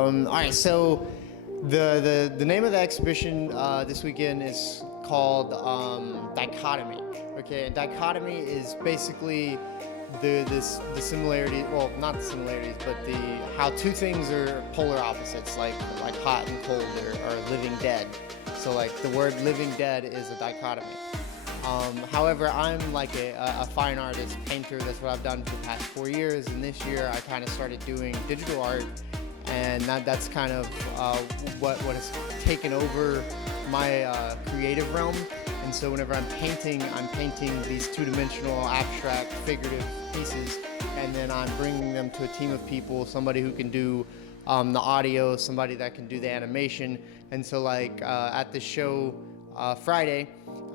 All right, so the name of the exhibition this weekend is called Dichotomy. Okay, and Dichotomy is basically the similarity, well, not the similarities, but how two things are polar opposites, like hot and cold are living dead. So like the word living dead is a dichotomy. However, I'm like a fine artist, painter. That's what I've done for the past 4 years, and this year I kind of started doing digital art, and that's kind of what has taken over my creative realm. And so whenever I'm painting these two-dimensional, abstract, figurative pieces, and then I'm bringing them to a team of people, somebody who can do the audio, somebody that can do the animation. And so like at the show Friday,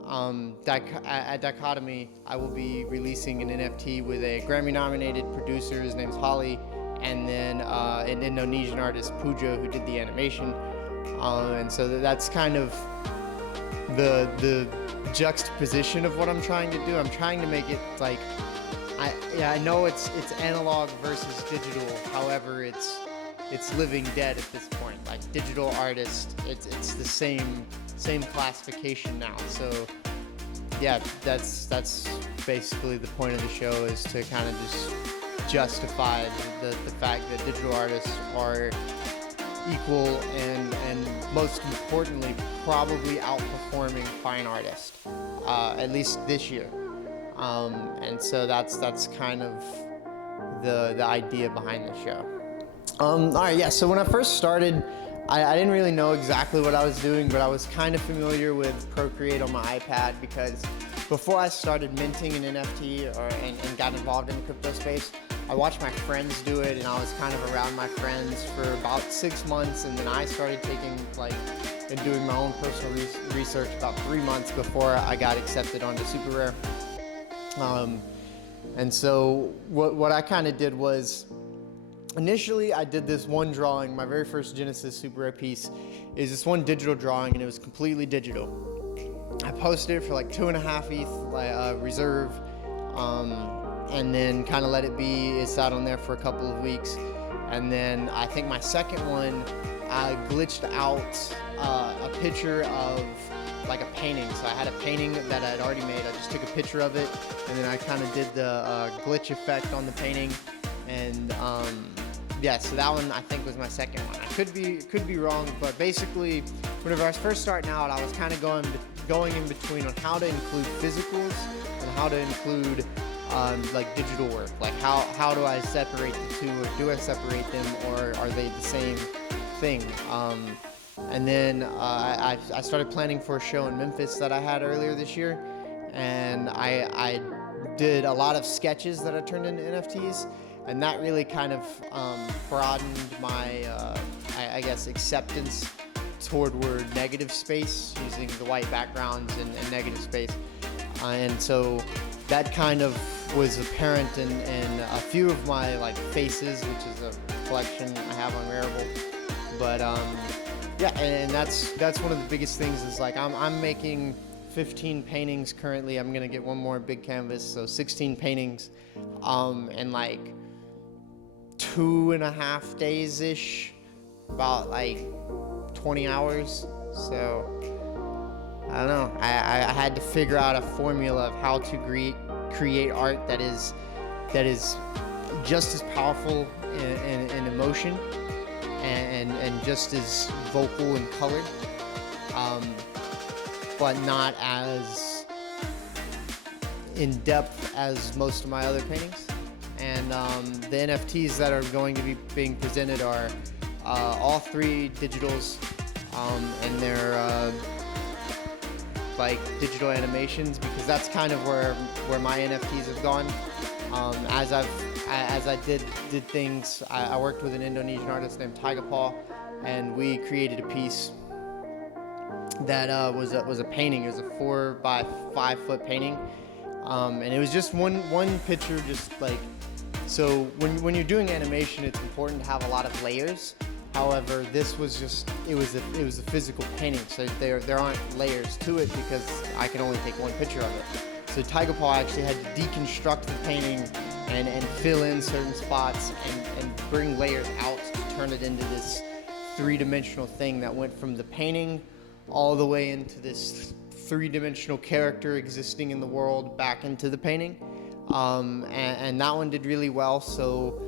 at Dichotomy, I will be releasing an NFT with a Grammy-nominated producer. His name's Holly, and then an Indonesian artist, Pujo, who did the animation. And so that's kind of the juxtaposition of what I'm trying to do. I'm trying to make it like, I know it's analog versus digital. However, it's living dead at this point. Like digital artist, it's the same classification now. So yeah, that's basically the point of the show, is to kind of just justify the fact that digital artists are equal and most importantly probably outperforming fine artists, at least this year. And so that's kind of the idea behind the show. All right, yeah, so when I first started, I didn't really know exactly what I was doing, but I was kind of familiar with Procreate on my iPad, because before I started minting an NFT and got involved in the crypto space, I watched my friends do it, and I was kind of around my friends for about 6 months, and then I started taking and doing my own personal research about 3 months before I got accepted onto SuperRare. And so what I kind of did was, initially I did this one drawing. My very first Genesis SuperRare piece is this one digital drawing, and it was completely digital. I posted it for like 2.5 ETH reserve, and then kind of let it be. It sat on there for a couple of weeks, and then I think my second one, I glitched out a picture of like a painting. So I had a painting that I had already made. I just took a picture of it, and then I kind of did the glitch effect on the painting, and yeah, so that one I think was my second one. I could be wrong, but basically, whenever I was first starting out, I was kind of going in between on how to include physicals and how to include like digital work. Like how do I separate the two, or do I separate them, or are they the same thing? And then I started planning for a show in Memphis that I had earlier this year, and I did a lot of sketches that I turned into NFTs, and that really kind of broadened my, I guess, acceptance toward negative space, using the white backgrounds and negative space. And so that kind of was apparent in a few of my like faces, which is a collection I have on Rarible. But yeah, and that's one of the biggest things, is like I'm making 15 paintings currently. I'm gonna get one more big canvas, so 16 paintings, in like 2.5 days-ish, about like 20 hours. So I don't know, I had to figure out a formula of how to create art that is just as powerful in emotion and just as vocal and colored, but not as in depth as most of my other paintings. And the NFTs that are going to be being presented are all 3 digitals, and they're like digital animations, because that's kind of where my NFTs have gone. As I did things, I worked with an Indonesian artist named Tigerpaw, and we created a piece that was a painting. It was a 4 by 5 foot painting, and it was just one picture, just like, so when you're doing animation, it's important to have a lot of layers. However, this was just, it was a physical painting, so there aren't layers to it, because I can only take one picture of it. So Tigerpaw actually had to deconstruct the painting and fill in certain spots and bring layers out to turn it into this three-dimensional thing that went from the painting all the way into this three-dimensional character existing in the world back into the painting. And that one did really well, so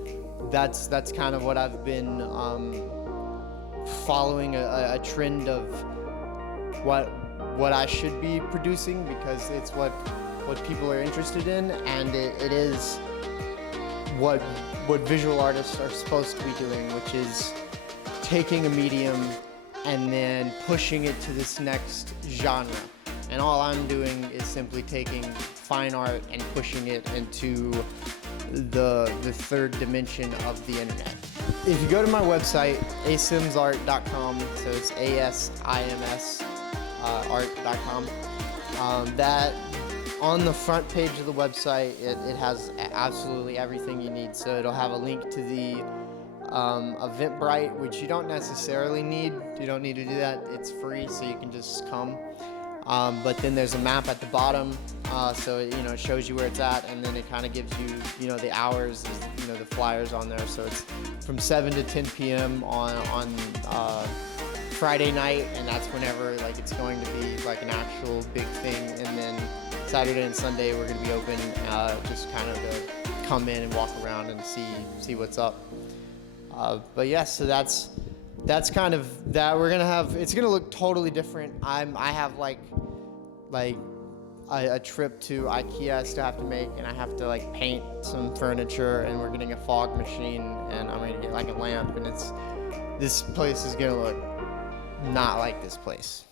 that's kind of what I've been following, a trend of what I should be producing, because it's what people are interested in, and it is what visual artists are supposed to be doing, which is taking a medium and then pushing it to this next genre. And all I'm doing is simply taking fine art and pushing it into the third dimension of the internet. If you go to my website, asimsart.com, so it's ASIMS art.com, that on the front page of the website, it has absolutely everything you need. So it'll have a link to the Eventbrite, which you don't necessarily need. You don't need to do that. It's free, so you can just come. But then there's a map at the bottom, so it shows you where it's at, and then it kind of gives you the hours, the flyers on there. So it's from 7 to 10 p.m. on Friday night, and that's whenever it's going to be like an actual big thing. And then Saturday and Sunday we're going to be open, just kind of to come in and walk around and see what's up. But yeah, so that's kind of that. We're gonna have, it's gonna look totally different. I have like a trip to IKEA I still have to make, and I have to paint some furniture, and we're getting a fog machine, and I'm gonna get a lamp, and this place is gonna look not like this place.